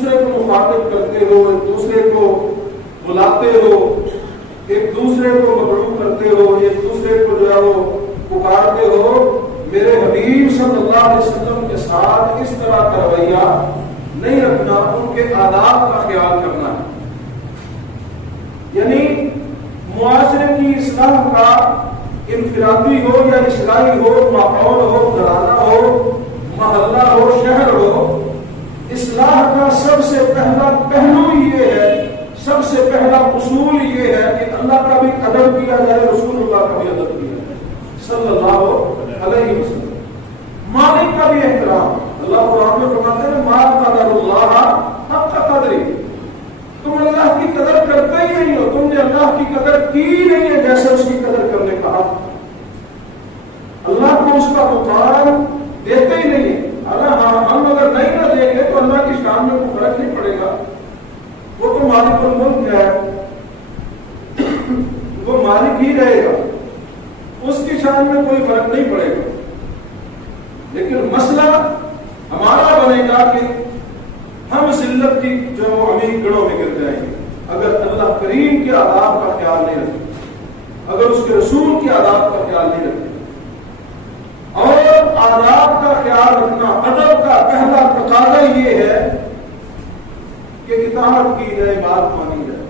دوسرے کو مخاطب کرتے ہو، ایک دوسرے کو بلاتے ہو، ایک دوسرے کو مدعو کرتے ہو، ایک دوسرے کو جو ہے وہ پکارتے ہو، میرے حبیب صلی اللہ علیہ وسلم کے ساتھ اس طرح کا رویہ نہیں رکھنا، ان کے آداب کا خیال کرنا ہے۔ یعنی معاشرے کی اصلاح کا انفرادی ہو یا اصلاحی ہو، ماحول ہو، گھرانہ ہو، محلہ ہو، شہر ہو، اصلاح کا سب سے پہلا پہلو یہ ہے، سب سے پہلا اصول یہ ہے کہ اللہ کا بھی ادب کیا جائے، رسول اللہ کا بھی ادب کیا جائے صلی اللہ علیہ وسلم۔ مالک کا بھی احترام، اللہ قرآن میں فرماتے ہیں ما قدر اللہ حق قدری، تم اللہ کی قدر کرتے ہی نہیں ہو، تم نے اللہ کی قدر کی نہیں ہے جیسے اس کی قدر کرنے کا حق، اللہ کو اس کا مقام دیتے ہی نہیں ہے۔ ہم اگر نہیں نہ دیں گے تو اللہ کی شان میں کوئی فرق نہیں پڑے گا، وہ تو مالک الملک ہے، وہ مالک ہی رہے گا، اس کی شان میں کوئی فرق نہیں پڑے گا۔ لیکن مسئلہ ہمارا بنے گا کہ ہم ذلت کی جو امیر گڑوں میں گر جائیں گے اگر اللہ کریم کے آداب کا خیال نہیں رکھے، اگر اس کے رسول کے آداب کا خیال نہیں رکھے۔ اور آداب کا خیال رکھنا، ادب کا پہلا تقاضا یہ ہے کہ اطاعت کی جائے، بات مانی جائے۔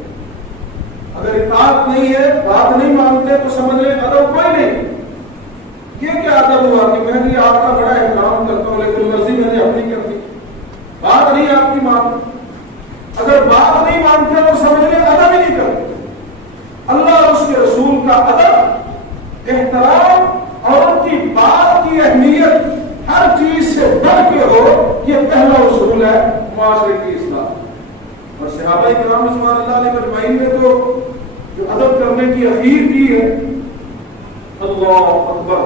اگر اطاعت نہیں ہے، بات نہیں مانتے تو سمجھ لیں ادب کوئی نہیں۔ یہ کیا ادب ہوا کہ میں بھی آپ کا بڑا احترام کرتا ہوں لیکن مرضی میں نے اپنی کر دی، بات نہیں آپ کی مان۔ اگر بات نہیں مانتے تو سمجھ لیں ادب ہی نہیں کرتے۔ اللہ اور اس کے رسول کا ادب، احترام اور ان کی بات کی اہمیت ہر چیز سے بڑھ کے ہو، یہ پہلا اصول ہے معاشرے کی اصلاح۔ اور صحابہ کرام رضوان اللہ علیہ اجمعین نے تو جو ادب کرنے کی اخیر کی ہے، اللہ اکبر۔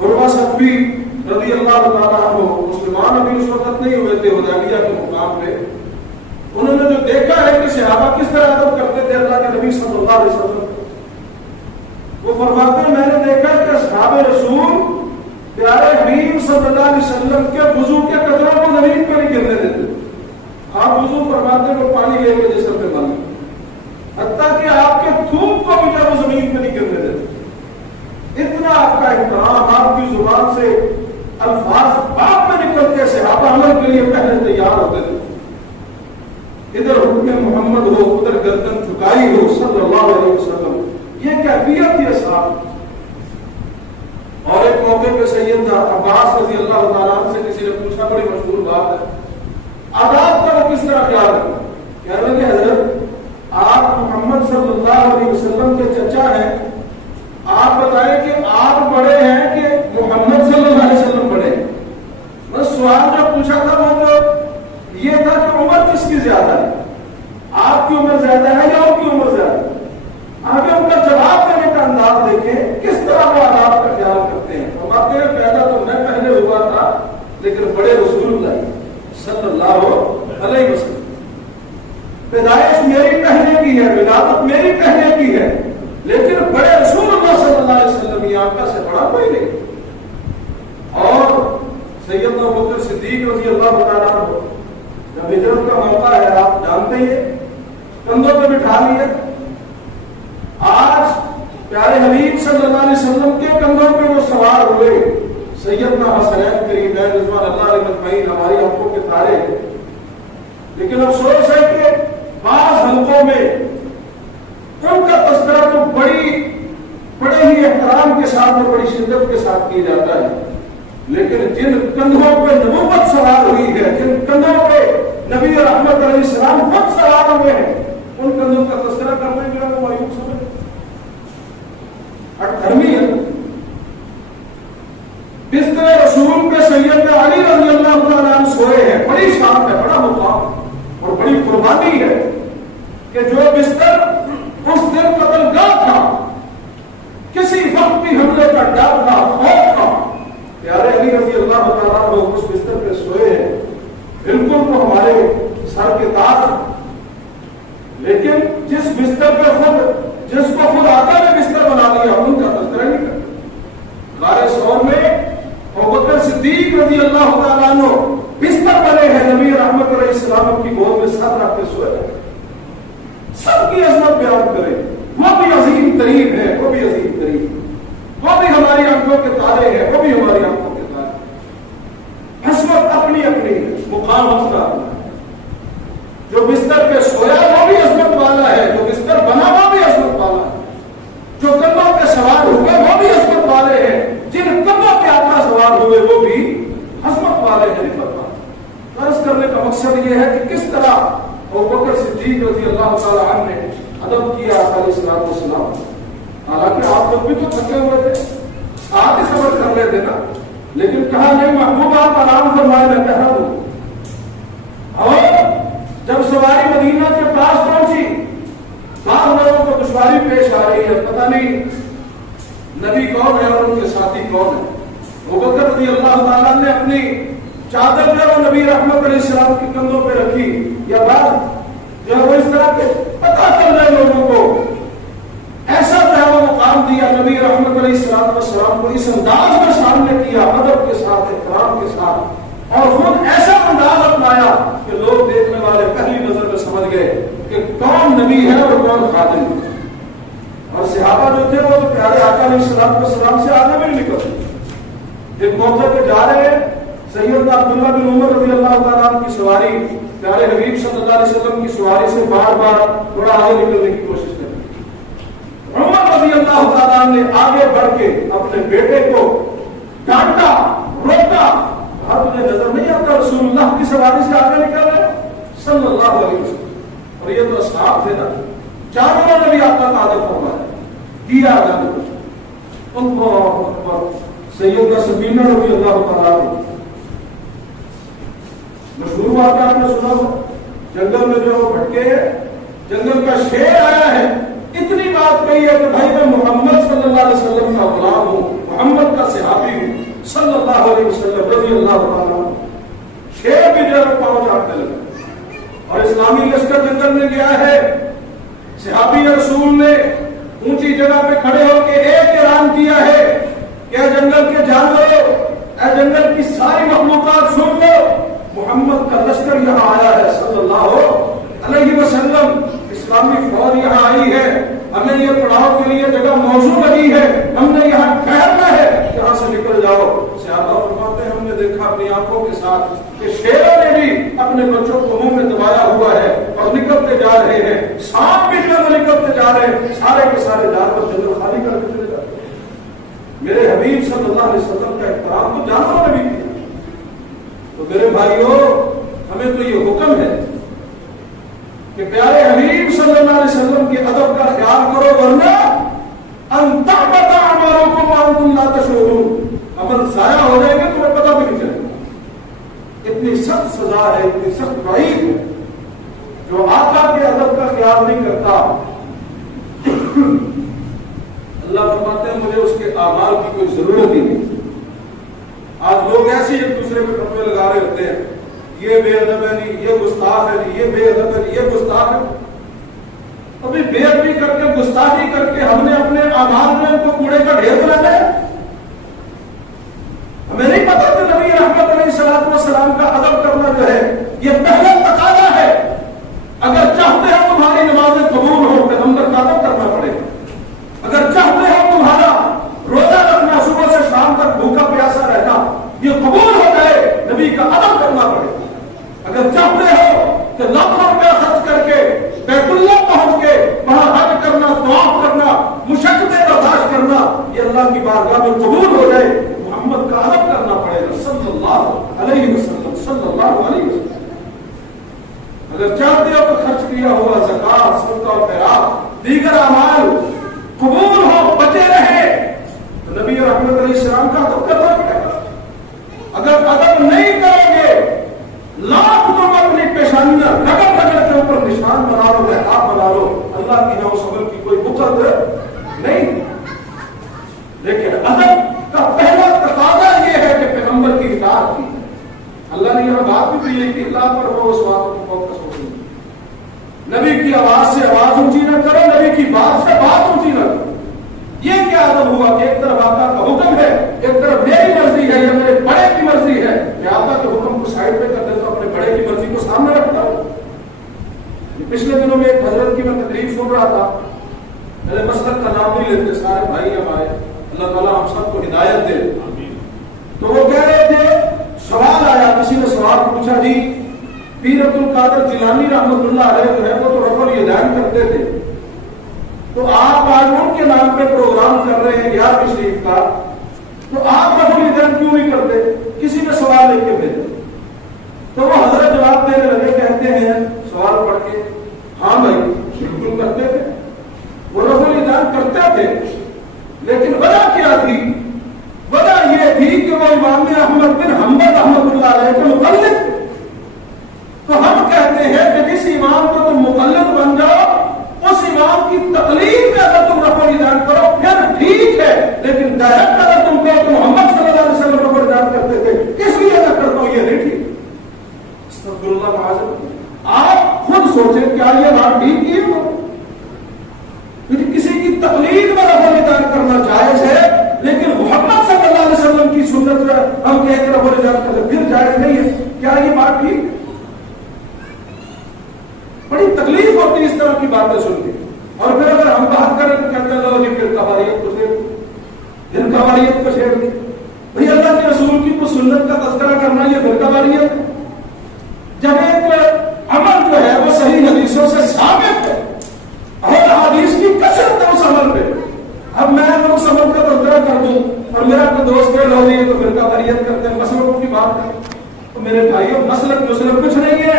عروہ ثقفی رضی اللہ تعالیٰ عنہ مسلمان ابھی اس وقت نہیں ہوئے تھے حدیبیہ کے مقام پہ، انہوں نے جو دیکھا ہے کہ صحابہ کس طرح ادب کرتے تھے اللہ کے نبی صلی اللہ علیہ وسلم، وہ فرماتے ہیں میں نے دیکھا کہ اصحاب رسول پیارے حبیب صلی اللہ علیہ وسلم کے وضو کے قطروں کو زمین پر نہیں گرنے دیتے۔ آپ وضو فرماتے ہیں وہ پانی لے کے جسم پہ مانتے، حتیٰ کہ آپ کے تھوک کو بھی جو وہ زمین پہ نہیں گرنے دیتے۔ اتنا آپ کا احترام، آپ کی زبان سے الفاظ آپ میں نکلتے صحابہ عمل کے لیے پہلے تیار ہوتے تھے، ادھر حکم محمد ہو، ادھر گردن جھکائی ہو صلی اللہ علیہ وسلم، یہ کیفیت تھی اصحاب۔ اور ایک موقع پہ سیدنا عباس رضی اللہ تعالیٰ عنہ سے کسی نے پوچھا، بڑی مشہور بات ہے، آداب کا وہ کس طرح خیال رکھنا؟ کہہ رہے کہ حضرت آپ محمد صلی اللہ علیہ وسلم کے چچا ہیں، آپ بتائیں کہ آپ بڑے ہیں کہ محمد صلی اللہ علیہ وسلم بڑے ہیں؟ بس سوال جو پوچھا تھا وہ تو یہ تھا کہ عمر کس کی زیادہ ہے، آپ کی عمر زیادہ ہے یا ان کی عمر زیادہ ہے؟ آگے ان کا جواب دینے کا انداز دیکھیں کس طرح وہ آداب کا خیال کرتے ہیں۔ فرماتے ہیں پیدا تو میں پہلے ہوا تھا لیکن بڑے رسول اللہ صلی اللہ علیہ وسلم، پیدائش میری پہلے کی ہے، ولادت میری پہلے کی ہے، لیکن بڑے رسول اللہ صلی اللہ علیہ وسلم یہ آقا سے بڑا کوئی نہیں۔ اور سیدنا ابوبکر صدیق رضی اللہ تعالیٰ عنہ جب ہجرت کا موقع ہے، آپ جانتے ہی ہیں، کندھوں پہ بٹھا لیے۔ آج پیارے حبیب صلی اللہ علیہ وسلم کے کندھوں پہ وہ سوار ہوئے، سیدنا حسنین کریمین رضوان اللہ علیہ اجمعین ہماری آنکھوں کے تارے، لیکن افسوس ہے کہ بعض حلقوں میں ان کا تذکرہ تو بڑے ہی احترام کے ساتھ اور بڑی شدت کے ساتھ کیا جاتا ہے، لیکن جن کندھوں پہ نبوت سوار ہوئی ہے، جن کندھوں پہ نبی رحمت علیہ السلام خود سوار ہوئے ہیں، ان کندھوں کا تذکرہ کرنے کے لیے وہ مایوس سمجھتے دھرمی ہے۔ بستر رسول پہ سیدنا علی رضی اللہ تعالیٰ عنہ سوئے ہیں، بڑی شان ہے، بڑا مقام اور بڑی قربانی ہے کہ جو بستر اس دن قتل گاہ تھا، کسی وقت بھی حملے کا ڈر تھا، خوف تھا، پیارے علی رضی اللہ تعالیٰ عنہ اس بستر پہ سوئے ہیں، بالکل تو ہمارے سر کے تاج، لیکن جس بستر پہ جس کو خود آقا نے بستر بنا لیا ان کا تذکرہ نہیں کرتا۔ غار ثور میں ابوبکر صدیق رضی اللہ تعالیٰ عنہ بستر بنے ہیں نبی رحمت علیہ علیہ السلام کی گود میں سر رکھ کے سویا ہے، سب کی عظمت بیان کرے، وہ بھی عظیم ترین ہے، وہ بھی عظیم ترین، وہ بھی ہماری آنکھوں کے تارے ہیں، وہ بھی ہماری آنکھوں کے تارے۔ عظمت اپنی اپنی ہے، مقام اپنا اپنا ہے۔ جو بستر پہ سویا وہ بھی عظمت والا ہے، جو بستر بنا وہ بھی عظمت والا ہے، جو کندھوں پہ سوار ہوئے وہ بھی عظمت والے ہیں، جن کندھوں پہ آقا سوار ہوئے وہ بھی عظمت والے ہیں۔ فرض کرنے کا مقصد یہ ہے کہ کس طرح ابوبکر صدیق رضی اللہ تعالی عنہ نے ادب کیا آقا علیہ الصلوۃ والسلام۔ حالانکہ آپ لوگ بھی تو تھکے ہوئے تھے، آپ ہی صبر کر لیتے نا، لیکن کہا نہیں محبوب آپ آرام فرمائے، میں کہہ رہا ہوں۔ اور جب سواری مدینہ کے پاس پہنچی، بعض لوگوں کو دشواری پیش آ رہی ہے، پتہ نہیں نبی کون ہے اور ان کے ساتھی کون ہے۔ ابوبکر رضی اللہ تعالیٰ نے اپنی چادر جو ہے وہ نبی رحمت علیہ السلام کے کندھوں پہ رکھی، یا بعد جو ہے وہ اس طرح کے پتہ چل رہے لوگوں کو، ایسا جو ہے وہ مقام دیا نبی رحمت علیہ السلام کو، اس انداز میں سامنے کیا، ادب کے ساتھ، احترام کے ساتھ، اور خود ایسا انداز اپنایا کہ لوگ دیکھنے والے پہلی نظر میں سمجھ گئے کہ کون نبی ہے اور کون خادم ہے۔ اور صحابہ جو تھے وہ تو پیارے آقا علیہ السلام سے آگے بھی نہیں نکلتے۔ ایک موقع پہ جا رہے ہیں، سیدنا عبداللہ بن عمر رضی اللہ تعالیٰ عنہ کی سواری پیارے حبیب صلی اللہ علیہ وسلم کی سواری سے بار بار تھوڑا آگے نکلنے کی کوشش کرتی۔ عمر رضی اللہ تعالیٰ عنہ نے آگے بڑھ کے اپنے بیٹے کو ڈانٹا، روکا، کہا تجھے نظر نہیں آتا رسول اللہ کی سواری سے آگے نکل رہے صلی اللہ علیہ وسلم؟ اور یہ تو اصحاب تھے نا، چاروں نے بھی آقا کا ادب فرمایا، کیا ادب۔ اللہ اکبر۔ سیدنا سفینہ رضی اللہ تعالیٰ عنہ، مشہور واقعہ آپ نے سنا ہو، جنگل میں جو بھٹکے ہیں، جنگل کا شیر آیا ہے، اتنی بات کہی ہے کہ بھائی میں محمد صلی اللہ علیہ وسلم کا غلام ہوں، محمد کا صحابی ہوں صلی اللہ علیہ وسلم رضی اللہ تعالیٰ عنہ۔ شیر بھی جو ہے پاؤں چاٹنے لگا، اور اسلامی لشکر جنگل میں گیا ہے، صحابی رسول نے اونچی جگہ پہ کھڑے ہو کے ایک اعلان کیا ہے کہ اے جنگل کے جانوروں، اے جنگل کی ساری مخلوقات سن لو، محمد کا لشکر یہاں آیا ہے صلی اللہ علیہ وسلم، اسلامی فوج یہاں آئی ہے، ہمیں یہ پڑاؤ کے لیے جگہ موزوں لگی ہے، ہم نے یہاں ٹھہرنا ہے، یہاں سے نکل جاؤ۔ صحابہ فرماتے ہیں ہم نے دیکھا اپنی آنکھوں کے ساتھ کہ شیروں نے بھی اپنے بچوں کو منہ میں دبایا ہوا ہے اور نکلتے جا رہے ہیں، سانپ بھی جو ہے نکلتے جا رہے ہیں، سارے کے سارے جانور جنگل خالی کر کے چلے جاتے ہیں۔ میرے حبیب صلی اللہ علیہ وسلم کا احترام تو جانوروں نے بھی کیا۔ تو میرے بھائیوں، ہمیں تو یہ حکم ہے کہ پیارے حبیب صلی اللہ علیہ وسلم کے ادب کا خیال کرو، ورنہ ان تحبط اعمالکم وانتم لا تشعرون، عمل ضائع ہو جائے گا، تمہیں پتہ بھی نہیں چلے گا۔ اتنی سخت سزا ہے، اتنی سخت وعید ہے، جو آقا کے ادب کا خیال نہیں کرتا، اللہ فرماتے ہیں مجھے اس کے اعمال کی کوئی ضرورت ہی نہیں۔ آج لوگ ایسے ایک دوسرے پہ ٹپے لگا رہے ہوتے ہیں، یہ بے ادب ہے نہیں، یہ گستاخ ہے نہیں، یہ بے ادب ہے نہیں، یہ گستاخ ہے۔ ابھی بے ادبی کر کے، گستاخی کر کے ہم نے اپنے اعمال میں ان کو کوڑے کا ڈھیر بنا دیا۔ ہمیں نہیں پتا کہ نبی رحمت علیہ الصلوۃ والسلام کا ادب کرنا جو ہے یہ پہلا تقاضا ہے۔ اگر چاہتے ہو تمہاری نمازیں قبول ہو، پیغمبر کا ادب کرنا پڑے گا۔ اگر چاہتے ہو تمہارا روزہ رکھنا، صبح سے شام تک بھوکا پیاسا رہنا یہ قبول ہو جائے، نبی کا ادب کرنا پڑے گا۔ اگر چاہتے ہو کہ لاکھوں روپیہ خرچ کر کے بیت اللہ پہنچ کے وہاں حج کرنا، طواف کرنا، مشقتیں برداشت کرنا یہ اللہ کی بارگاہ میں قبول ہو جائے، محمد کا ادب کرنا پڑے گا صلی اللہ علیہ وسلم، صلی اللہ علیہ وسلم۔ اگر چاہتے ہو کہ خرچ کیا ہوا زکات، صدقہ و خیرات، دیگر اعمال قبول ہو، بچے رہے، تو نبی رحمت علیہ السلام کا ادب کرنا پڑے گا۔ اگر ادب نہیں کرو گے، لاکھ تم اپنی پیشانیاں رگڑ رگڑ کے اوپر نشان بنا لو، لحاظ بنا لو، اللہ کی نام سبر کی کوئی بکت نہیں۔ لیکن ادب کا پہلا تقاضا یہ ہے کہ پیغمبر کی اطاعت کی۔ اللہ نے یہاں بات بھی کی کہ اللہ پر ہو اس بات کو فوکس ہو، نبی کی آواز سے آواز اونچی نہ کرو، نبی کی بات سے بات اونچی نہ کرو۔ یہ کیا ادب ہوا کہ ایک طرف آقا کا حکم ہے، ایک طرف میری مرضی ہے یا میرے بڑے کی مرضی ہے، کہ آقا کے حکم کو سائڈ پہ کر دے تو اپنے بڑے کی مرضی کو سامنے رکھ پچھلے دنوں میں ایک حضرت کی میں تقریر سن رہا تھا، میرے مسلک کا نام نہیں لیتے، سارے بھائی ہمارے، اللہ تعالیٰ ہم سب کو ہدایت دے۔ تو وہ کہہ رہے تھے، سوال آیا، کسی نے سوال پوچھا، جی پیر عبد القادر جیلانی رحمۃ اللہ علیہ جو ہے وہ تو رفع الیدین کرتے تھے، تو آپ آج ان کے نام پہ پروگرام کر رہے ہیں 11ویں شریف کا، تو آپ رفع الیدین کیوں نہیں کرتے؟ کسی نے سوال لے کے بھیجا، تو وہ حضرت جواب دینے لگے، کہتے ہیں سوال پڑھ کے، ہاں بھائی بالکل کرتے تھے، وہ رفع الیدین کرتے تھے، لیکن وجہ کیا تھی؟ وجہ یہ تھی کہ وہ امام احمد بن حنبل رحمۃ اللہ علیہ کے مقلد تھے۔ تو ہم کہتے ہیں کہ جس امام کو تم مقلد بن جاؤ، اس امام کی تقلید میں اگر تم رفع الیدین کرو پھر ٹھیک ہے، لیکن ڈائریکٹ اگر تم کہو کہ محمد صلی اللہ علیہ وسلم رفع الیدین کرتے تھے، اس لیے میں کرتا ہوں، یہ نہیں ٹھیک۔ استغفر اللہ معاذ، آپ خود سوچیں کیا یہ بات ٹھیک کی ہے؟ کسی کی تقلید میں رفع الیدین کرنا جائز ہے، لیکن محمد صلی اللہ علیہ وسلم کی سنت میں ہم کہہ کے رفع الیدین کرتے پھر جائز نہیں ہے، کیا یہ بات ٹھیک ہے؟ بڑی تکلیف ہوتی ہے اس طرح کی باتیں سن کے، اور پھر اگر ہم بات کریں تو کہتے ہیں لو جی پھر قواریت کو چھیڑ دی، پھر قواریت کو چھیڑ دی۔ بھئی اللہ کے رسول کی کو سنت کا تذکرہ کرنا یہ پھر قواریت ہے؟ جب ایک عمل جو ہے وہ صحیح حدیثوں سے ثابت ہے اور حدیث کی کثرت ہے اس عمل پہ، اب میں اگر اس عمل کا تذکرہ کر دوں اور میرا کوئی دوست کہہ لو جی تو پھر قواریت کرتے ہیں، مسلکوں کی بات کریں تو میرے بھائیوں مسلک مسلک کچھ نہیں ہے،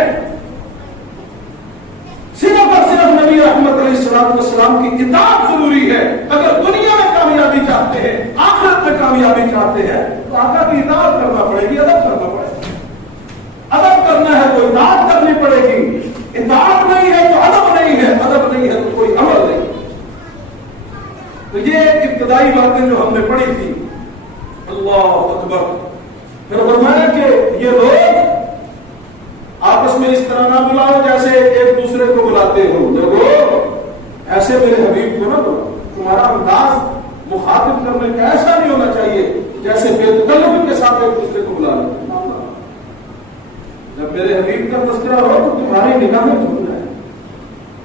صرف اور صرف نبی رحمت علیہ السلام کی اطاعت ضروری ہے۔ اگر دنیا میں کامیابی چاہتے ہیں، آخرت میں کامیابی چاہتے ہیں تو آقا کی اطاعت کرنا پڑے گی، ادب کرنا پڑے گا، ادب کرنا ہے تو اطاعت کرنی پڑے گی، اطاعت نہیں ہے تو ادب نہیں ہے، ادب نہیں ہے تو کوئی عمل نہیں۔ تو یہ ابتدائی باتیں جو ہم نے پڑھی تھی، اللہ اکبر، پھر فرمایا کہ یہ لوگ آپس میں اس طرح نہ بلاؤ جیسے ایک دوسرے کو بلاتے ہو، لوگوں ایسے میرے حبیب کو نہ بلاؤ، تمہارا انداز مخاطب کرنے کا ایسا نہیں ہونا چاہیے جیسے بے تکلف کے ساتھ ایک دوسرے کو بلا لیں۔ جب میرے حبیب کا تذکرہ ہو تو تمہاری نگاہیں جھک جائے،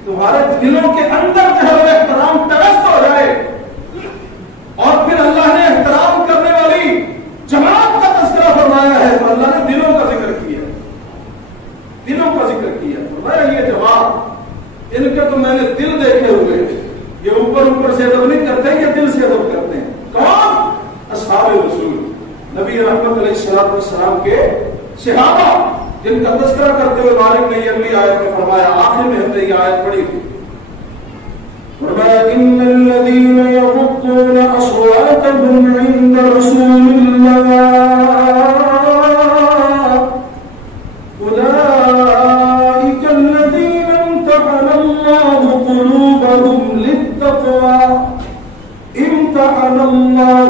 تمہارے دلوں کے اندر جو ہے احترام پیوست ہو جائے، اور پھر اللہ نے احترام کرنے والی جماعت کا تذکرہ فرمایا ہے تو اللہ نے دلوں کا ذکر کیا، دلوں کا ذکر کیا، فرمایا یہ جماعت، ان کے تو میں نے دل دیکھے ہوئے، یہ اوپر اوپر سے ادب نہیں کرتے، یہ دل سے ادب کرتے ہیں۔ کون؟ اصحاب رسول، نبی رحمت علیہ السلام کے صحابہ، جن کا تذکرہ کرتے ہوئے مالک نے یہ اگلی آیت میں فرمایا، آخر میں ہم نے یہ آیت پڑھی تھی، فرمایا ان الذين يغضون اصواتهم عند رسول الله اولئك الذين امتحن الله قلوبهم للتقوى، امتحن الله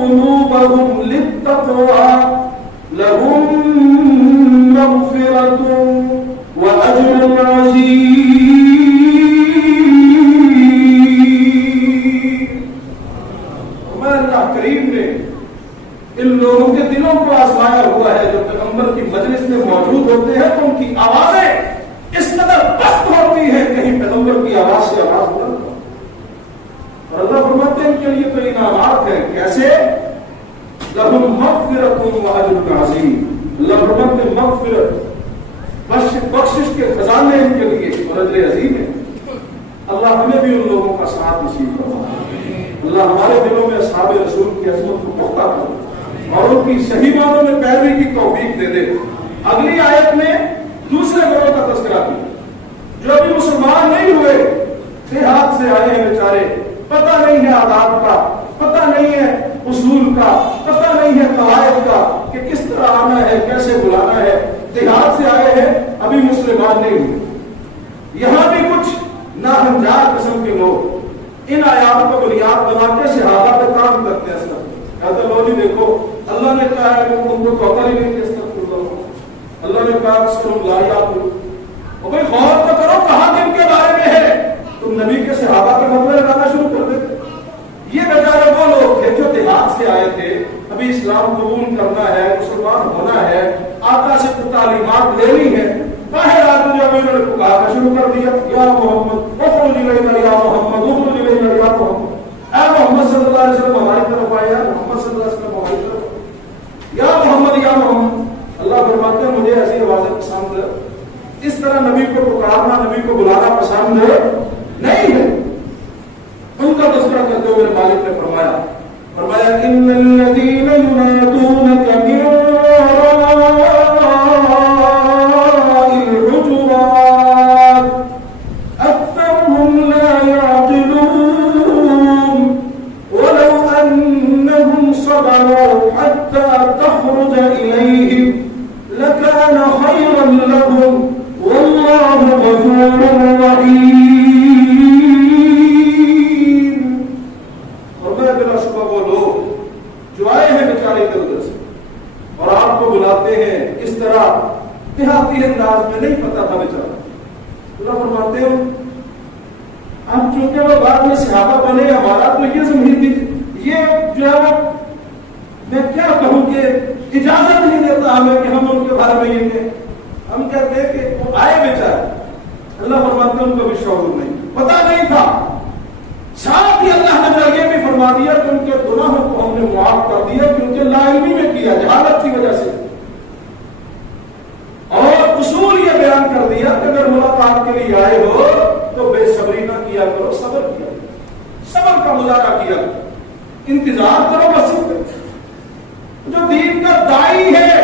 قلوبهم للتقوى لهم مغفرة وأجر عظيم۔ اللہ کریم نے ان لوگوں کے دلوں کو آزمایا ہوا ہے جو پیغمبر کی مجلس میں موجود ہوتے ہیں تو ان کی آوازیں اس قدر پست ہوتی ہیں، کہیں پیغمبر کی آواز سے آواز بلند ہو، اور اللہ فرماتے ہیں ان کے لیے تو انعامات ہیں، کیسے؟ لهم مغفرة وأجر عظيم، اللہ فرماتے ہیں مغفرت، بخشش کے خزانے ان کے لیے اور اجر عظیم ہے۔ اللہ ہمیں بھی ان لوگوں کا ساتھ نصیب فرمائے، اللہ ہمارے دلوں میں اصحاب رسول کی عظمت کو پختہ کرے اور ان کی صحیح معنوں میں پیروی کی توفیق دے دے۔ اگلی آیت میں دوسرے گروہ کا تذکرہ کیا جو ابھی مسلمان نہیں ہوئے، دیہات سے آئے ہیں بیچارے، پتہ نہیں ہے آداب کا، پتہ نہیں ہے اصول کا، پتہ نہیں ہے قواعد کا کہ کس طرح آنا ہے، کیسے بلانا ہے، دیہات سے آئے ہیں، ابھی مسلمان نہیں ہوئے۔ یہاں بھی کچھ ناہنجار قسم کے لوگ ان آیات کو بنیاد بنا کے صحابہ پہ کام کرتے ہیں، کہتے لو جی دیکھو اللہ نے کہا ہے کہ ان کو توقع ہی نہیں کہ اللہ نے کہا اور بھائی غور تو کرو کہاں کن کے بارے میں ہے، تم نبی کے صحابہ کے فتوے لگانا شروع کر دیتے۔ یہ بیچارے وہ لوگ تھے جو دیہات سے آئے تھے، ابھی اسلام اسلام قبول کرنا ہے، مسلمان ہونا ہے، آقا سے تعلیمات لینی ہے، باہر آ کے جب انہوں نے پکارنا شروع کر دیا، یا محمد اخرج الینا یا محمد اخرج الینا یا محمد، اے محمد صلی اللہ علیہ وسلم ہماری طرف آئے، یا محمد صلی اللہ علیہ وسلم ہماری طرف، یا محمد یا محمد۔ اللہ فرماتے ہیں مجھے ایسی آوازیں پسند ہے، اس طرح نبی کو پکارنا، نبی کو بلانا پسند نہیں ہے۔ ان کا تذکرہ کرتے ہوئے میرے مالک نے فرمایا ان الذین ینادونک من دیہاتی انداز میں نہیں پتا تھا بیچارہ۔ اللہ فرماتے ہیں ہم چونکہ وہ بعد میں صحابہ بنے، ہمارا تو یہ زمین تھی، یہ جو ہے میں کیا کہوں کہ اجازت نہیں دیتا ہمیں کہ ہم ان کے بارے میں یہ کہیں۔ ہم کہتے ہیں کہ وہ آئے بیچارے، اللہ فرماتے ہیں ان کو بھی شعور نہیں، پتا نہیں تھا۔ ساتھ ہی اللہ نے یہ بھی فرما دیا کہ ان کے گناہوں کو ہم نے معاف کر دیا، کیونکہ لا علمی میں کیا، جہالت کی وجہ سے۔ اور اصول یہ بیان کر دیا کہ اگر ملاقات کے لیے آئے ہو تو بے صبری نہ کیا کرو، صبر کیا کرو، صبر کا مظاہرہ کیا کرو، انتظار کرو بس۔ جو دین کا داعی ہے،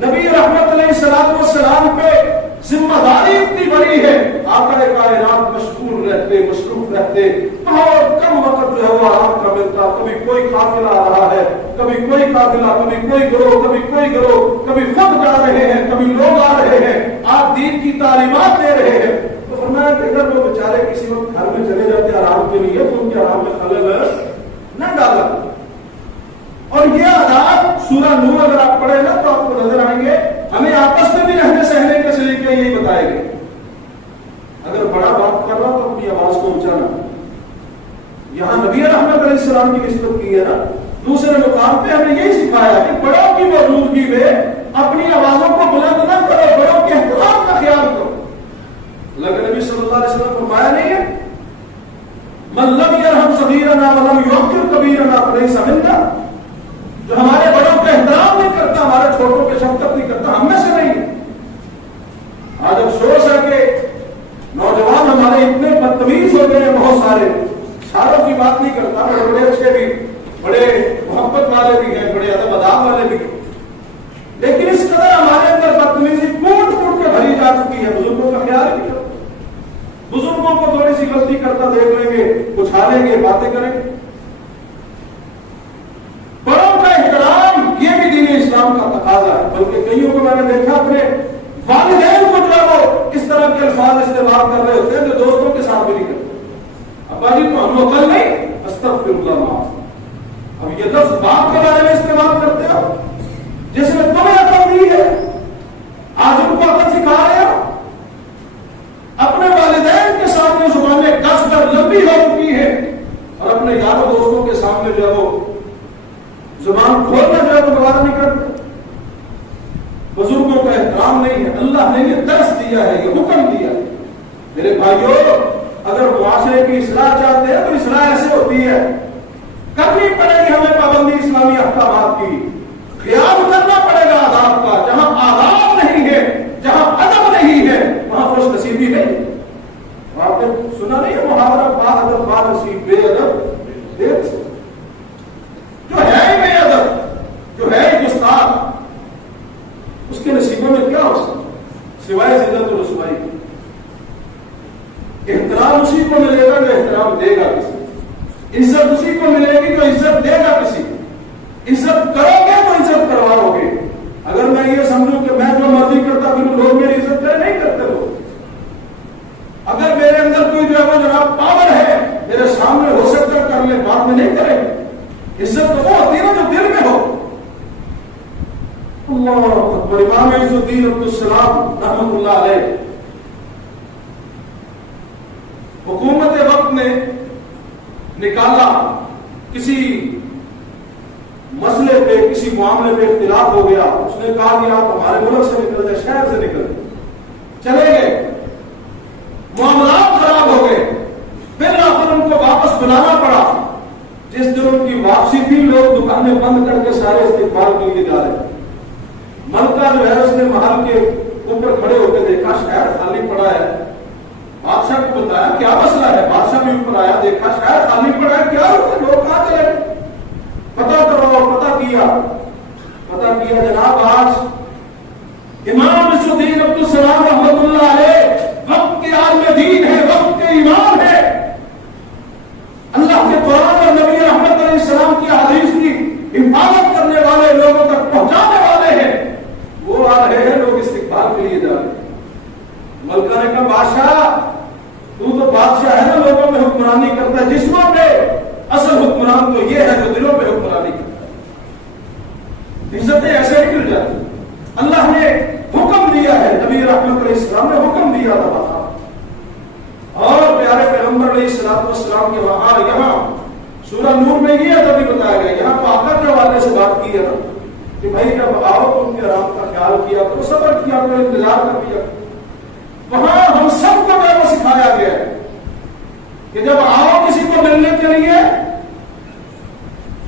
نبی رحمت علیہ الصلوۃ والسلام پہ ذمہ داری اتنی بڑی ہے، آقا کائنات مشغول رہتے، مصروف رہتے، بہت کم وقت جو ہے وہ آرام کا ملتا۔ کبھی کوئی قافلہ آ رہا ہے، کبھی کوئی قافلہ، کبھی کوئی گروہ، کبھی کوئی گروہ، کبھی خود جا رہے ہیں، کبھی لوگ آ رہے ہیں، آپ دین کی تعلیمات دے رہے ہیں۔ تو فرمایا کہ اگر وہ بیچارے کسی وقت گھر میں چلے جاتے آرام کے لیے تو ان کے آرام میں خلل نہ ڈالا۔ اور یہ آداب سورہ نور اگر آپ پڑھیں نا تو آپ کو نظر آئیں گے، ہمیں آپس میں بھی رہنے سہنے کے سلیقے یہی بتائے گئے۔ اگر بڑا بات کر رہا تو اپنی آواز کو اونچانا، یہاں نبی رحمت علیہ السلام کی نسبت کی ہے نا، دوسرے مقام پہ ہمیں یہی سکھایا کہ بڑوں کی موجودگی میں اپنی آوازوں کو بلند نہ کرو، بڑوں کے احترام کا خیال کرو۔ لیکن نبی صلی اللہ علیہ وسلم فرمایا نہیں ہے من لم یرحم صغیرنا ولم یوقر کبیرنا فلیس منا، جو ہمارے بڑوں کا احترام نہیں کرتا، ہمارے چھوٹوں کے شفقت نہیں کرتا، ہم میں سے نہیں ہے۔ آج افسوس ہے کہ نوجوان ہمارے اتنے بدتمیز ہو گئے ہیں، بہت سارے، ساروں کی بات نہیں کرتا، بڑے اچھے بھی، بڑے محبت والے بھی ہیں، بڑے ادب اداب والے بھی ہیں، لیکن اس قدر ہمارے اندر بدتمیزی کوٹ کوٹ کے بھری جا چکی ہے، بزرگوں کا خیال نہیں کرتا۔ بزرگوں کو تھوڑی سی غلطی کرتا دیکھ لیں گے، اچھالیں گے، باتیں کریں گے۔ بڑوں کا احترام یہ بھی دین اسلام کا تقاضا ہے، بلکہ کئیوں کو میں نے دیکھا اپنے والدین کو جو ہے وہ اس طرح کے الفاظ استعمال کر رہے ہوتے ہیں جو دوستوں کے ساتھ بھی نہیں کرتے۔ ابا جی تو ہم عقل نہیں، استغفر اللہ معاذ۔ اب یہ لفظ باپ کے بارے میں استعمال کرتے ہو جس نے تمہیں عقل دی ہے، آج ان کو عقل سکھا رہے ہو۔ اپنے والدین کے سامنے زبانیں کس کر لمبی ہو چکی ہے، اور اپنے یاروں دوستوں کے سامنے جو ہے وہ زبان کھولنا جو ہے وہ دوبارہ نہیں کرتے۔ بزرگوں کا احترام نہیں ہے، اللہ نے یہ درس دیا ہے، یہ حکم دیا ہے۔ میرے بھائیوں، اگر معاشرے کی اصلاح چاہتے ہیں تو اصلاح ایسے ہوتی ہے، کرنی پڑے گی ہمیں پابندی اسلامی احکامات کی، خیال کرنا پڑے گا آداب کا۔ جہاں آداب نہیں ہے، جہاں ادب نہیں ہے، وہاں خوش نصیبی نہیں۔ آپ نے سنا نہیں ہے محاورہ با ادب با نصیب، بے ادب بے نصیب۔ جو ہے بے ادب، جو ہے گستاخ، اس کے نصیبوں میں کیا ہو سکتا سوائے ذلت و رسوائی۔ احترام اسی کو ملے گا جو احترام دے گا کسی، عزت اسی کو ملے گی جو عزت دے گا کسی۔ عزت کرو گے تو عزت کرواؤ گے۔ اگر میں یہ سمجھوں کہ میں جو مرضی کرتا پھر لوگ میری عزت کرے، نہیں کرتے لوگ۔ اگر میرے اندر کوئی جو ہے وہ جناب پاور ہے، میرے سامنے ہو سکتا کر لے، بعد میں نہیں کرے۔ عزت تو وہ ہوتی ہے نا جو دل میں ہو۔ اللہ اکبر۔ امام عز الدین عبد السلام رحمۃ اللہ علیہ، حکومت وقت نے نکالا، کسی مسئلے پہ کسی معاملے پہ اختلاف ہو گیا، اس نے کہا کہ آپ ہمارے ملک سے نکل جائے، شہر سے نکل جائے، چلے گئے، معاملات خراب ہو گئے، پھر آخر ان کو واپس بلانا پڑا۔ جس دن ان کی واپسی تھی لوگ دکانیں بند کر کے سارے استقبال کے لیے جا رہے تھے۔ ملکہ جو ہے اس نے محل کے اوپر کھڑے ہو کے دیکھا شہر خالی پڑا ہے، بادشاہ کو بتایا کیا مسئلہ ہے، بادشاہ بھی اوپر آیا، دیکھا شہر خالی پڑا ہے، کیا ہوتا، لوگ کہاں چلے گئے، پتا کرو، پتا کیا جناب آج امام نصر الدین عبدالسلام رحمۃ اللہ علیہ وقت کے عالم دین ہے، وقت کے امام ہے، اللہ کے قرآن اور نبی رحمت علیہ السلام کی حدیث کی حفاظت کرنے والے، لوگوں تک پہنچانے والے ہیں، وہ آ رہے ہیں، لوگ استقبال کے لیے جا رہے ہیں۔ ملکہ نے کہا بادشاہ تو بادشاہ ہے نا، لوگوں میں حکمرانی کرتا ہے، جسموں پہ، اصل حکمران تو یہ ہے جو دلوں پہ حکمرانی کرتا ہے، عزتیں ایسے نکل جاتی۔ اللہ نے حکم دیا ہے، نبی رحمت علیہ السلام نے حکم دیا تھا، اور پیارے پیغمبر علیہ السلام کے وہاں یہاں سورہ نور میں یہ ادب بھی بتایا گیا، یہاں تو آقا کے حوالے سے بات کی ہے نا کہ بھائی جب آؤ تو ان کے آرام کا خیال کیا کرو، صبر کیا کرو، انتظار کر لیا۔ وہاں ہم سب کو وہ سکھایا گیا ہے کہ جب آؤ کسی کو ملنے کے لیے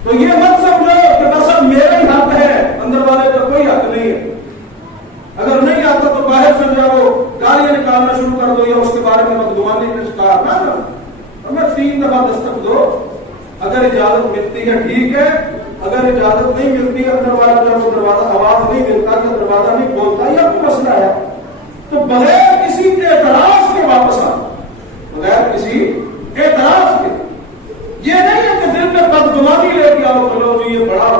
تو یہ مت سمجھو کہ بس اب میرا ہی حق ہے، اندر والے کا کوئی حق نہیں ہے، اگر نہیں آتا تو باہر سے جاؤ گالیاں نکالنا شروع کر دو یا اس کے بارے میں بدگمانی کا شکار نہ، ہمیں 3 دفعہ دستک دو، اگر اجازت ملتی ہے ٹھیک ہے، اگر اجازت نہیں ملتی ہے، اندر والا جب وہ دروازہ آواز نہیں دیتا یا دروازہ نہیں کھولتا یا کوئی مسئلہ ہے تو بغیر کسی کے اعتراض کے واپس آ، بغیر کسی اعتراض کے، یہ نہیں ہے کہ دل میں بدگمانی لے کے آؤ، چلو جی یہ بڑا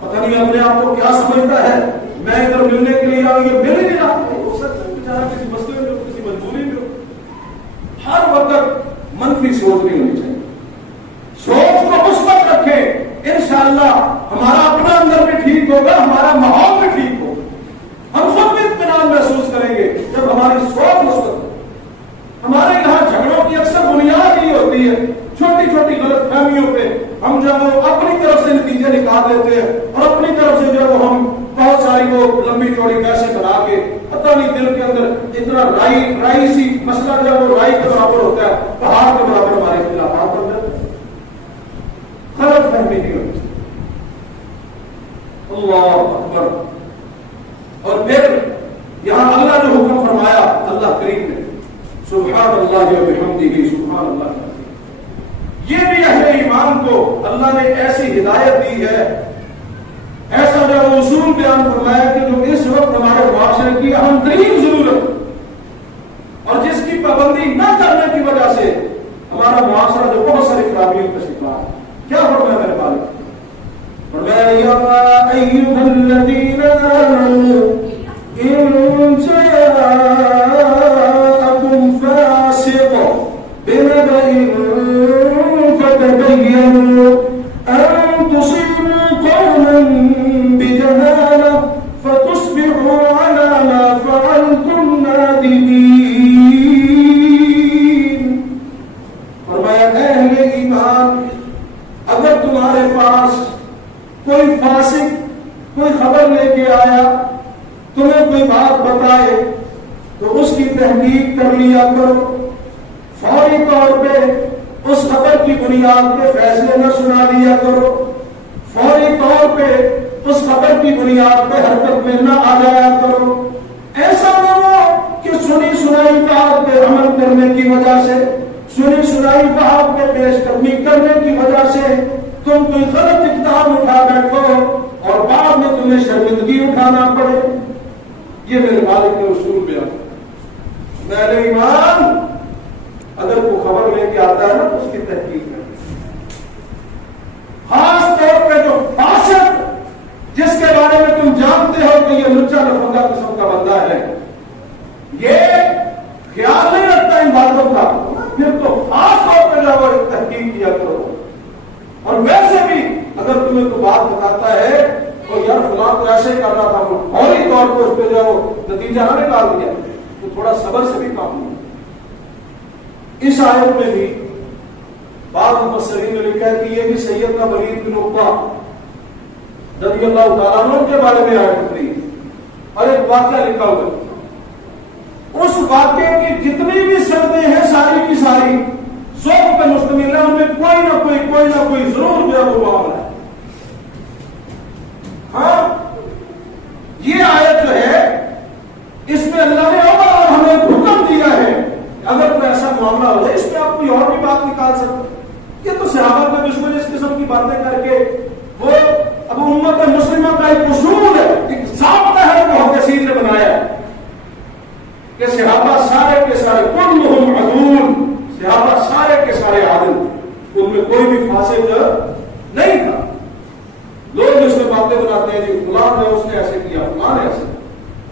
پتہ نہیں اپنے آپ کو کیا سمجھتا ہے، میں ادھر ملنے کے لیے آؤں، یہ مل ہی نہیں رہا، ہو سکتا ہے بیچارہ کسی مسئلے میں کسی مجبوری میں ہو۔ ہر وقت منفی سوچ نہیں ہونی چاہیے، سوچ کو مثبت رکھیں، انشاءاللہ ہمارا اپنا اندر بھی ٹھیک ہوگا، ہمارا ماحول بھی ٹھیک ہوگا، ہم خود بھی اطمینان محسوس کریں گے جب ہماری سوچ مثبت ہو۔ ہمارے یہاں جھگڑوں کی اکثر بنیاد یہ ہوتی ہے چھوٹی چھوٹی غلط فہمیوں پہ، ہم جب اپنی طرف سے نتیجے نکال دیتے ہیں اور اپنی طرف سے جب ہم بہت ساری وہ لمبی چوڑی پیسے بنا کے پتہ نہیں دل کے اندر اتنا رائی سی مسئلہ جب وہ رائی کے برابر ہوتا ہے، پہاڑ کے برابر ہمارے خلافات بن جاتے ہیں، غلط فہمی نہیں ہوتی۔ اللہ اکبر۔ اور پھر یہاں اللہ نے حکم فرمایا، اللہ کریم نے، سبحان اللہ و بحمدہ سبحان اللہ، یہ بھی اہل ایمان کو اللہ نے ایسی ہدایت دی ہے، ایسا جو اصول بیان فرمایا کہ جو اس وقت ہمارے معاشرے کی اہم ترین ضرورت اور جس کی پابندی نہ کرنے کی وجہ سے ہمارا معاشرہ جو بہت ساری خرابیوں کا شکار ہے۔ کیا فرمایا میرے مالک؟ فرمایا یا ایھا الذین آمنوا ان جاءکم فاسق بنبأ فتبینوا ان تصیبوا قوما بجہالہ فتصبحوا علی ما فعلتم نادمین۔ فرمایا اہل ایمان، اگر تمہارے پاس کوئی فاسق کوئی خبر لے کے آیا، تمہیں کوئی بات بتائے تو اس کی تحقیق کر لیا کرو، فوری طور پہ اس خبر کی بنیاد پہ فیصلے نہ سنا دیا کرو، فوری طور پہ اس خبر کی بنیاد پہ حرکت میں نہ آ جایا کرو۔ ایسا نہ ہو کہ سنی سنائی بات پہ عمل کرنے کی وجہ سے، سنی سنائی بات پہ پیش قدمی کرنے کی وجہ سے تم کوئی غلط اقدام اٹھا بیٹھو اور بعد میں تمہیں شرمندگی اٹھانا پڑے۔ یہ میرے مالک نے اصول بیان۔ میرے ایمان، اگر کوئی خبر لے کے آتا ہے نا تو اس کی تحقیق کرے، خاص طور پہ جو فاسق جس کے بارے میں تم جانتے ہو کہ یہ لچا لفنگا قسم کا بندہ ہے، یہ خیال نہیں رکھتا ان باتوں کا، پھر تو خاص طور پہ جب وہ تحقیق کیا کرو۔ اور ویسے بھی اگر تمہیں کوئی بات بتاتا ہے تو یار فلاں تو ایسے کر رہا تھا، فوری طور پہ اس پہ جو نتیجہ نہ نکال دیا، تو تھوڑا صبر سے بھی کام ہوا۔ اس آیت میں بھی بعض مفسرین نے لکھا ہے کہ یہ بھی سیدنا ولید بن عقبہ رضی اللہ تعالیٰ عنہ کے بارے میں آیت اتری اور ایک واقعہ لکھا ہوا ہے. اس واقعے کی جتنی بھی سندیں ہیں ساری کی ساری ذوق پہ مشتمل ہے، ان میں کوئی نہ کوئی ضرور جو ہے وہ معاملہ ہے. ہاں یہ آیت جو ہے اس میں اللہ نے اور ہمیں حکم دیا ہے اگر کوئی ایسا معاملہ ہو جائے، اس میں آپ کوئی اور بھی بات نکال سکتے. یہ تو صحابہ کا دشمن اس قسم کی باتیں کر کے وہ اب امت مسلمہ کا ایک اصول ہے، ایک ضابطہ ہے محدثین نے بنایا ہے کہ صحابہ سارے کے سارے کلہم عدول، صحابہ سارے کے سارے عادل، ان میں کوئی بھی فاسق نہیں تھا. لوگ اس میں باتیں بناتے ہیں جی فلاں نے اس نے ایسے کیا، فلاں نے ایسے.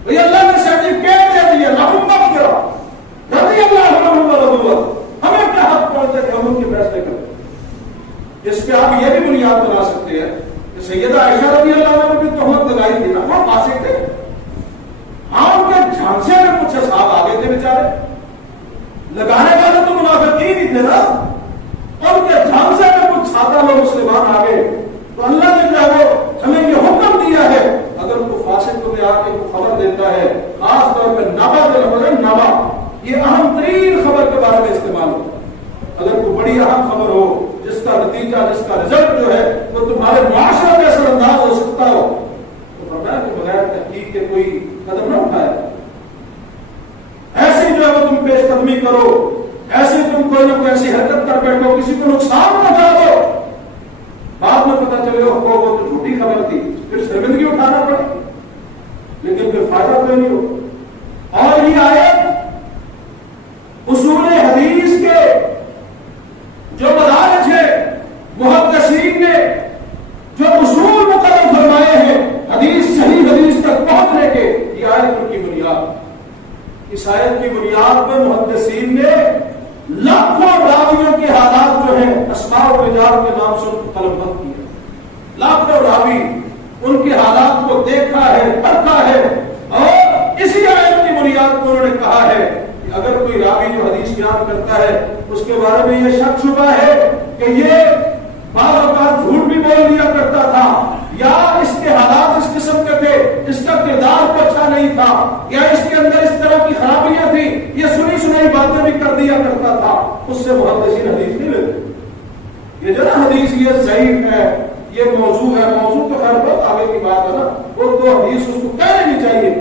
بھئی اللہ نے سرٹیفکیٹ دے دیا لہم مغفرۃ رضی اللہ عنہم ورضوا، ہمیں کیا حق پہنچتا ہے کہ ہم ان کے فیصلے کریں. اس پہ آپ یہ بھی بنیاد بنا سکتے ہیں کہ سیدہ عائشہ رضی اللہ عنہا نے بھی تہمت لگائی تھی نا، وہ فاسق تھے. ہاں ان کے جھانسے میں کچھ اصحاب آگے تھے بیچارے، لگانے والے تو منافقین ہی تھے نا، ان کے جھانسے میں کچھ سادہ لوگ مسلمان آگے. تو اللہ نے جو ہے وہ ہمیں یہ حکم دیا ہے اگر کوئی فاسق تمہیں آ کے خبر دیتا ہے، خاص طور پہ نبا جو لفظ ہے نبا، یہ اہم ترین خبر کے بارے میں استعمال ہوتا ہے. اگر کوئی بڑی اہم خبر ہو جس کا نتیجہ جس کا رزلٹ جو ہے وہ تمہارے معاشرے میں اثر انداز ہو سکتا ہو تو فرمایا کہ بغیر تحقیق کے کوئی قدم نہ اٹھائے. ایسی جو ہے وہ تم پیش قدمی کرو، ایسی تم کوئی نہ کوئی ایسی حرکت کر بیٹھو کسی کو نقصان پہنچا دو، بعد میں پتا چلے وہ تو جھوٹی خبر تھی، پھر شرمندگی اٹھانا پڑے لیکن پھر فائدہ کوئی نہیں ہو. اور یہ آیت اصول حدیث کے جو مدارج ہے محدثین نے جو اصول مقرر فرمائے ہیں حدیث صحیح حدیث تک پہنچنے کے، یہ آیت ان کی بنیاد. اس آیت کی بنیاد میں محدثین نے لاکھوں راویوں کے حالات جو ہیں اسماء و رجال کے نام سے ان کو قلم بند کیا. لاکھوں راوی ان کے حالات کو دیکھا ہے، پرکھا ہے، اور اسی آیت کی بنیاد پر انہوں نے کہا ہے کہ اگر کوئی راوی جو حدیث بیان کرتا ہے اس کے بارے میں یہ شک شبہ ہے کہ یہ بعض اوقات جھوٹ بھی بول لیا کرتا تھا، یا اس کے حالات اس قسم کے تھے، اس کا کردار کو اچھا نہیں تھا، یا اس کے اندر اس طرح کی خرابیاں تھیں، یہ سنی سنائی باتیں بھی کر دیا کرتا تھا، اس سے محدثین حدیث نہیں لیتے. یہ جو نا حدیث یہ ضعیف ہے، یہ موضوع ہے، موضوع تو خیر بہت آگے کی بات ہے نا، وہ تو حدیث اس کو کہہ لینی چاہیے.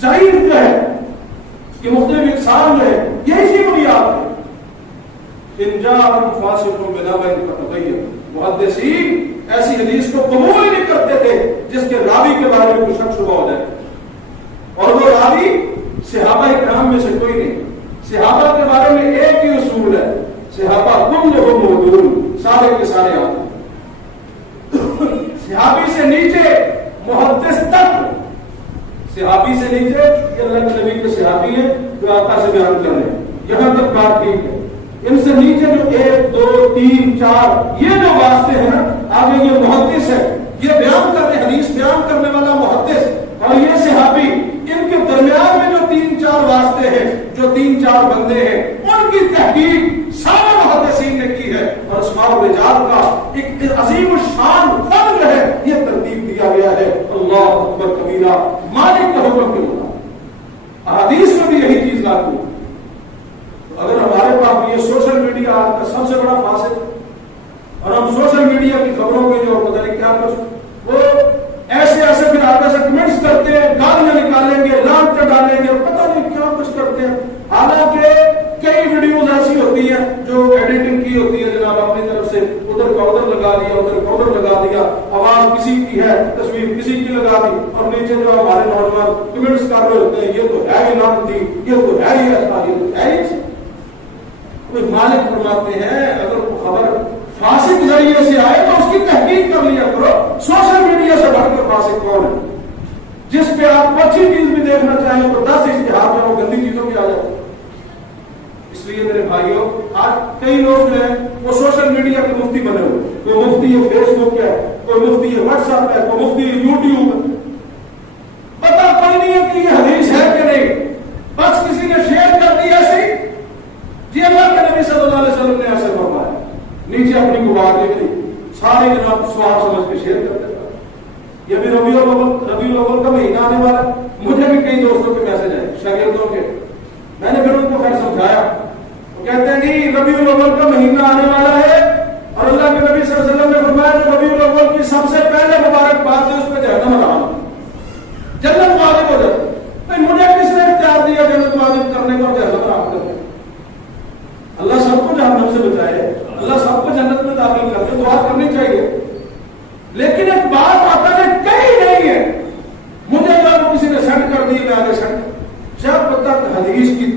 ضعیف جو ہے اس کی مختلف اقسام جو ہے یہ اسی بنیاد ہے. ان جاءکم فاسق بنبأ فتبین، محدثین ایسی حدیث کو قبول ہی نہیں کرتے تھے جس کے راوی کے بارے میں کوئی شک شبہ ہو جائے، اور وہ راوی صحابہ کرام میں سے کوئی نہیں. صحابہ کے بارے میں ایک ہی اصول ہے، صحابہ کلہم عدول، سارے کے سارے عادل. صحابی سے نیچے محدث تک، صحابی سے نیچے یہ اللہ کے نبی کے صحابی ہیں جو آقا سے بیان کر رہے ہیں، یہاں تک بات ٹھیک ہے. ان سے نیچے جو 1 2 3 4 یہ جو واسطے ہیں نا، آگے یہ محدث ہے، یہ بیان کرنے حدیث بیان کرنے والا محدث اور یہ صحابی، ان کے درمیان میں جو 3 4 واسطے ہیں، جو 3 4 بندے ہیں، ان کی تحقیق سارے محدثین نے کی ہے. اور اسماء الرجال کا ایک عظیم الشان فن جو ہے یہ ترتیب دیا گیا ہے. اللہ اکبر کبیرہ، مالک کا حکم کے مطابق احادیث میں بھی یہی چیز لاگو ہے. اگر ہمارے پاس یہ سوشل میڈیا آج کا سب سے بڑا فاسد، اور ہم سوشل میڈیا کی خبروں کے جو پتہ نہیں کیا کچھ وہ ایسے ایسے پھر آگے سے کمنٹس کرتے ہیں، گالیاں نکالیں گے، لانچ ڈالیں گے، پتہ نہیں کیا کچھ کرتے ہیں. حالانکہ کئی ویڈیوز ایسی ہوتی ہیں جو ایڈیٹنگ کی ہوتی ہے جناب، اپنی طرف سے ادھر کا ادھر لگا دیا، ادھر کا ادھر لگا دیا، آواز کسی کی ہے، تصویر کسی کی لگا دی، اور نیچے جو ہمارے نوجوان کمنٹس کر رہے ہوتے ہیں یہ تو ہے ہی لعنتی، یہ تو ہے ہی ایسا، یہ تو ہے ہی. کوئی مالک فرماتے ہیں اگر کوئی خبر فاسق ذریعے سے آئے تو اس کی تحقیق کر لیا کرو. سوشل میڈیا سے بڑھ کر فاسق کون ہے؟ جس پہ آپ اچھی چیز بھی دیکھنا چاہیں تو 10 اشتہار میں وہ گندی چیزوں بھی آ جاتی. اس لیے میرے بھائیوں، آج کئی لوگ جو ہیں وہ سوشل میڈیا کے مفتی بنے ہوئے. کوئی مفتی یہ فیس بک ہے، کوئی مفتی یہ واٹس ایپ ہے، کوئی مفتی یہ یوٹیوب ہے. پتا کوئی نہیں ہے کہ یہ حدیث ہے کہ نہیں، بس کسی نے شیئر کر دی ایسی جی اللہ کے نبی صلی اللہ علیہ وسلم نے ایسے فرمایا، نیچے اپنی کو بات لکھ لی، سارے جناب سوال سمجھ کے شیئر کرتے تھے.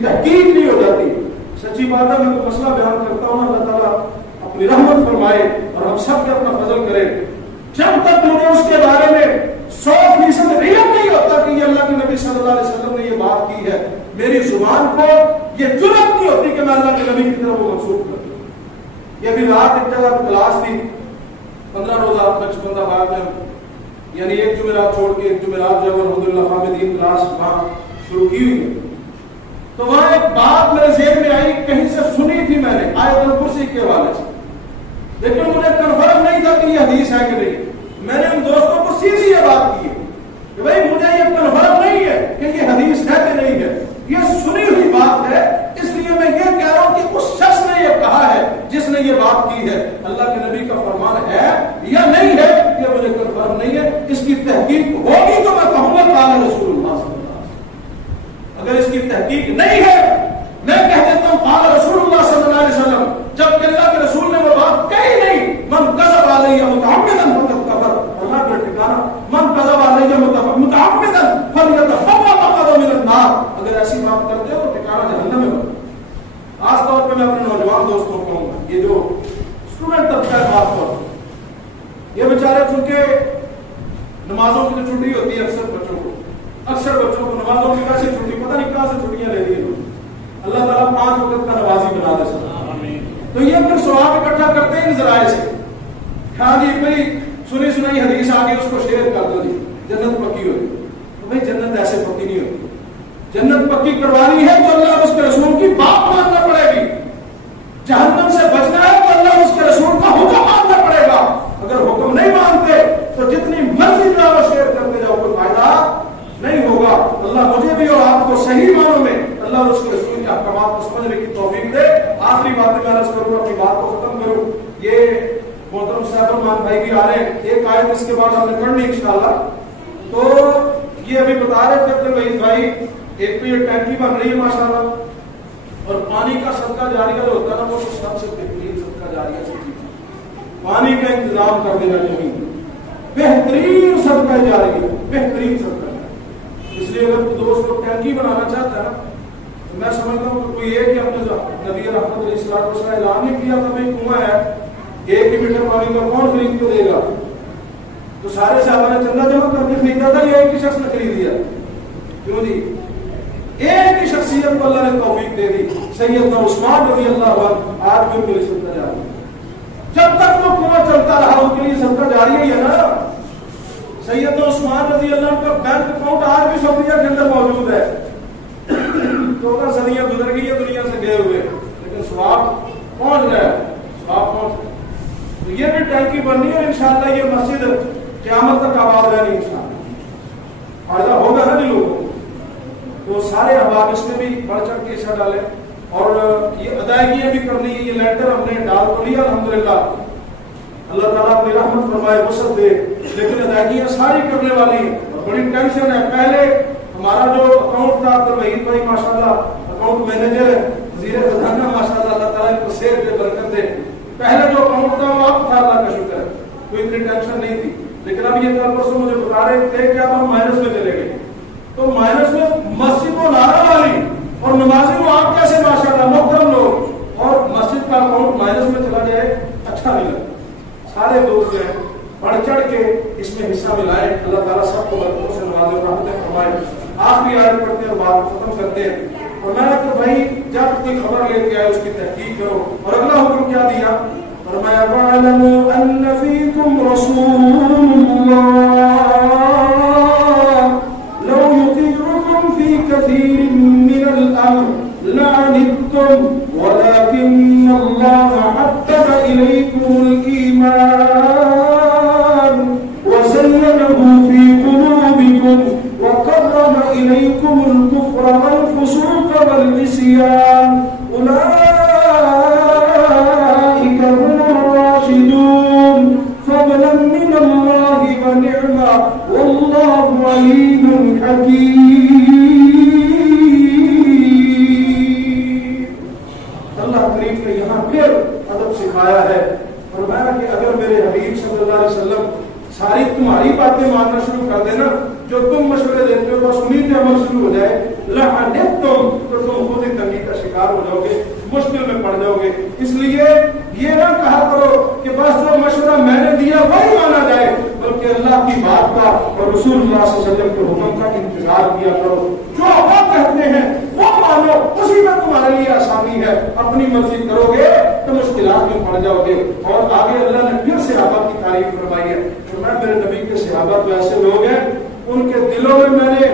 تحقیق نہیں ہو جاتی. سچی بات ہے، میں کوئی مسئلہ بیان کرتا ہوں، اللہ تعالیٰ اپنی رحمت فرمائے اور ہم سب کے اپنا فضل کرے. جب تک مجھے اس کے بارے میں 100% علم نہیں ہوتا کہ یہ اللہ کے نبی صلی اللہ علیہ وسلم نے یہ بات کی ہے، میری زبان کو یہ جرأت نہیں ہوتی کہ میں اللہ کے نبی کی طرف وہ منسوخ کر دوں. یہ بھی رات ایک جگہ کلاس تھی 15 روزہ 55 بعد میں، یعنی ایک جمعرات چھوڑ کے ایک جمعرات جو الحمدللہ حامدین کلاس وہاں شروع کی ہوئی ہے. تو وہاں ایک بات میرے ذہن میں آئی، کہیں سے سنی تھی میں نے آیت الکرسی کے حوالے سے، لیکن مجھے کنفرم نہیں تھا کہ یہ حدیث ہے کہ نہیں. میں نے ان دوستوں کو سیدھی یہ بات کی کہ بھائی مجھے یہ کنفرم نہیں ہے کہ یہ حدیث ہے کہ نہیں ہے، یہ سنی ہوئی بات ہے، اس لیے میں یہ کہہ رہا ہوں کہ اس شخص نے یہ کہا ہے جس نے یہ بات کی ہے، اللہ کے نبی کا فرمان ہے یا نہیں ہے، یہ مجھے کنفرم نہیں ہے. اس کی تحقیق ہوگی تو میں کہوں گا قال رسول اللہ صلی اللہ علیہ وسلم. اگر اس کی تحقیق نہیں ہے، میں کہہ دیتا ہوں قال رسول اللہ صلی اللہ علیہ وسلم، جب کہ اللہ کے رسول نے وہ بات کہی نہیں. من کذب علی متعمدا فقد کفر، اللہ کا ٹھکانہ من کذب علی متعمدا فلیتبوأ مقعده من النار. اگر ایسی بات کرتے ہو تو ٹھکانہ جہنم میں ہو. خاص طور پہ میں اپنے نوجوان دوستوں کو کہوں گا، یہ جو اسٹوڈنٹ طبقہ ہے خاص طور پر، یہ بیچارے چونکہ نمازوں کی جو چھٹی ہوتی ہے اکثر بچوں کو نمازوں کی کیسے چھٹی، پتہ نہیں کہاں سے چھٹیاں لے لی. اللہ تعالیٰ 5 وقت کا نمازی بنا دے سکتا. تو یہ پھر ثواب اکٹھا کرتے ہیں ان ذرائع سے. ہاں جی بھائی سنی سنائی حدیث آ گئی، اس کو شیئر کر دو، جی جنت پکی ہوئی. تو بھائی جنت ایسے پکی نہیں ہوتی. جنت پکی کروانی ہے تو اللہ اور اس کے رسول کی بات ماننا پڑے گی. جہنم سے بچنا ہے تو اللہ اور اس کے رسول کا حکم ماننا پڑے گا. اگر حکم نہیں مانتے تو جتنی مرضی دعوت شیئر کرتے جاؤ کوئی فائدہ نہیں ہوگا. اللہ مجھے بھی اور آپ کو صحیح معنوں میں اللہ اور اس کے رسول کے احکامات کو سمجھنے کی توفیق دے. آخری بات میں عرض کروں، اپنی بات کو ختم کروں. یہ محترم صاحب الرحمان بھائی بھی آ رہے ہیں، ایک آیت اس کے بعد ہم نے پڑھنی انشاءاللہ. تو یہ ابھی بتا رہے تھے کہ وحید بھائی ایک تو یہ ٹینکی بن رہی ہے ماشاءاللہ، اور پانی کا صدقہ جاریہ جو ہوتا ہے نا وہ سب سے بہترین صدقہ جاریہ سے پانی کا انتظام کر دینا چاہیے. بہترین صدقہ جاریہ، بہترین صدقہ. اس لیے اگر کوئی دوست لوگ ٹینکی بنانا چاہتا ہے نا تو میں سمجھتا ہوں کہ کوئی ایک ہی اپنے نبی رحمت علیہ الصلوۃ والسلام اعلان نہیں کیا تھا بھائی کنواں ہے، ایک ہی میٹر پانی کا کون خرید کے دے گا؟ تو سارے صحابہ نے چندہ جمع کر کے خریدا تھا، یہ ایک ہی شخص نے خرید دیا. کیوں جی؟ ایک ہی شخصیت کو اللہ نے توفیق دے دی، سیدنا عثمان رضی اللہ عنہ. آج بھی ان کے لیے صدقہ جاری ہے. جب تک وہ کنواں چلتا رہا ان کے لیے صدقہ جاری ہی ہے نا. سیدنا عثمان رضی اللہ عنہ کا بینک اکاؤنٹ آج بھی سعودیہ کے اندر موجود ہے. 14 صدیاں گزر گئی ہے دنیا سے گئے ہوئے، لیکن ثواب پہنچ رہا ہے، ثواب پہنچ رہا ہے. تو یہ بھی ٹینکی بننی ہے انشاءاللہ. یہ مسجد قیامت تک آباد رہنی انشاءاللہ. فائدہ ہوگا نا جی لوگوں کو. تو سارے احباب اس میں بھی بڑھ چڑھ کے حصہ ڈالیں. اور یہ ادائیگیاں بھی کرنی ہے. یہ لینٹر ہم نے ڈال تو لیا الحمدللہ، اللہ تعالیٰ اپنی رحمت فرمائے، وسعت دے، لیکن ادائیگیاں ساری کرنے والی بڑی ٹینشن ہے. پہلے ہمارا جو اکاؤنٹ تھا تو وحید بھائی ماشاءاللہ اکاؤنٹ مینیجر ہے، وزیر خزانہ ماشاءاللہ، اللہ تعالیٰ ان کو صحت دے، برکت دے. پہلے جو اکاؤنٹ تھا وہ اب تھا، اللہ کا شکر ہے، کوئی اتنی ٹینشن نہیں تھی. لیکن اب یہ کل پرسوں مجھے بتا رہے تھے کہ اب ہم مائنس میں چلے گئے. تو مائنس میں مسجد و نارا والی اور نمازی کو آپ کیسے ماشاءاللہ محترم لوگ، اور مسجد کا اکاؤنٹ مائنس میں چلا جائے اچھا نہیں لگتا. سارے دوست جو ہیں بڑھ چڑھ کے اس میں حصہ ملائیں. اللہ تعالیٰ سب کو برکتوں سے نوازے اور رحمتیں فرمائے. آخری آیت پڑھتے ہیں اور بات ختم کرتے ہیں. اور میں کہ بھائی جب کوئی خبر لے کے آئے اس کی تحقیق کرو. اور اگلا حکم کیا دیا؟ فرمایا وَاعْلَمُوا أَنَّ فِيكُمْ رَسُولَ اللَّهِ لَوْ يُطِيعُكُمْ فِي كَثِيرٍ مِّنَ الْأَمْرِ لَعَنِتُّمْ وَلَكِنَّ اللَّهَ حَبَّبَ إِلَيْكُمُ الْإِيمَانَ وَزَيَّنَهُ فِي قُلُوبِكُمْ وَكَرَّهَ إِلَيْكُمُ الْكُفْرَ وَالْفُسُوقَ وَالْعِصْيَانَ أُولَئِكَ هُمُ الرَّاشِدُونَ فَضْلًا مِّنَ اللَّهِ وَنِعْمَةً وَاللَّهُ عَلِيمٌ حَكِيمٌ. اللہ کریم نے یہاں پھر ادب سکھایا ہے. فرمایا کہ اگر میرے حبیب صلی اللہ علیہ وسلم ساری تمہاری باتیں ماننا شروع کر دینا، جو تم مشورے دیتے ہو بس انہیں پہ عمل شروع ہو جائے، لَعَنِتُّمْ تو تم خود ہی ہو جاؤ گے، مشکل میں پڑ جاؤ گے۔ اس لیے یہ نہ کہا کرو کہ بس جو مشورہ میں نے دیا وہی مانا جائے، بلکہ اللہ کی بات کا اور رسول اللہ صلی اللہ علیہ وسلم کے حکم کا انتظار کیا کرو۔ جو وہ کہتے ہیں وہ مانو، اسی میں تمہارے لیے آسانی ہے۔ اپنی مرضی کرو گے تو مشکلات میں پڑ جاؤ گے۔ اور آگے اللہ نے پھر صحابہ کی تعریف فرمائی ہے، فرمایا میرے نبی کے صحابہ تو ایسے لوگ ہیں ان کے دلوں میں نے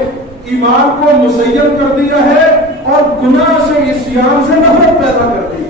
ایمان کو مزین کر دیا ہے اور گناہ سے، عصیان سے نفرت پیدا کر دی ہے۔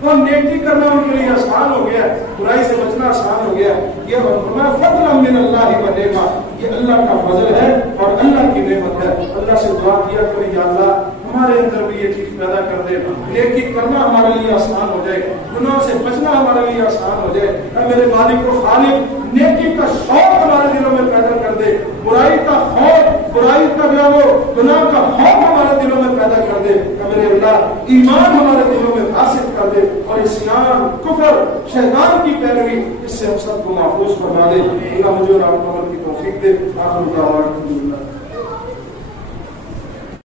تو نیکی کرنا ان کے لیے آسان ہو گیا، برائی سے بچنا آسان ہو گیا۔ یہ فرمایا فضلا من اللہ و نعمہ، یہ اللہ کا فضل ہے اور اللہ کی نعمت ہے۔ اللہ سے دعا کیا کرے یا اللہ ہمارے اندر بھی یہ چیز پیدا کر دے، نیکی کرنا ہمارے لیے آسان ہو جائے، گناہ سے بچنا ہمارے لیے آسان ہو جائے۔ اے میرے مالک و خالق، نیکی کا شوق ہمارے دلوں میں پیدا کر دے، برائی کا خوف، برائی کا جو وہ گناہ کا خوف ہمارے دلوں میں پیدا کر دے۔ اے میرے اللہ ایمان ہمارے دلوں میں حاصل کر دے اور عصیان، کفر، شیطان کی پیروی اس سے ہم سب کو محفوظ فرما دے۔ اللہ مجھے اور آپ کو عمل کی توفیق دے۔ آخر دعوانا الحمدللہ۔